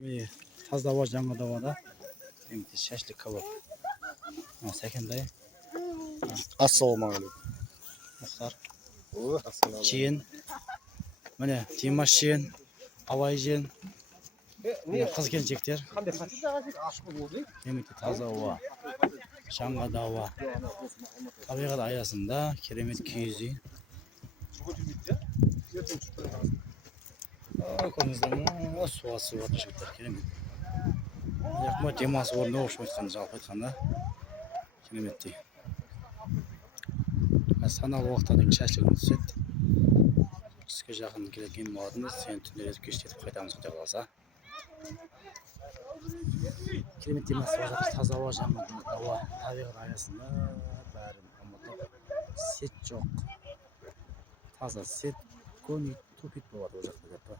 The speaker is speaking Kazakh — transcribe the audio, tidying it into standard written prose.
И таза ауа, жаңа ауада енді шашлик кебап. Сәкен дайы. Ассалаумағалейкум. Мұхтар. Ассалаумағалейкум. Жиен. Міне Димаш жиен, Абай жиен. Міне қыз келіншектер. Керемет таза ауа, жаңа ауа. Табиғат аясында керемет киіз үй. Көрдіңіздер ме? Суға түсіп жатыр жігіттер, керемет. Яқыма демалыс орны болып айтқанда, жалпы айтқанда кереметтей. Саналы уақытта деген шашлығымыз түседі. Түске жақын келген болатынбыз. Сені түнделетіп кештетіп қайтамыз құдай қаласа. Керемет демалыс болып жатыр. Таза ауа, жаңа ауа, табиғат аясында бәрін ұмытып, сет жоқ. Таза сет, көңіл тупит болады ол жақта деп па.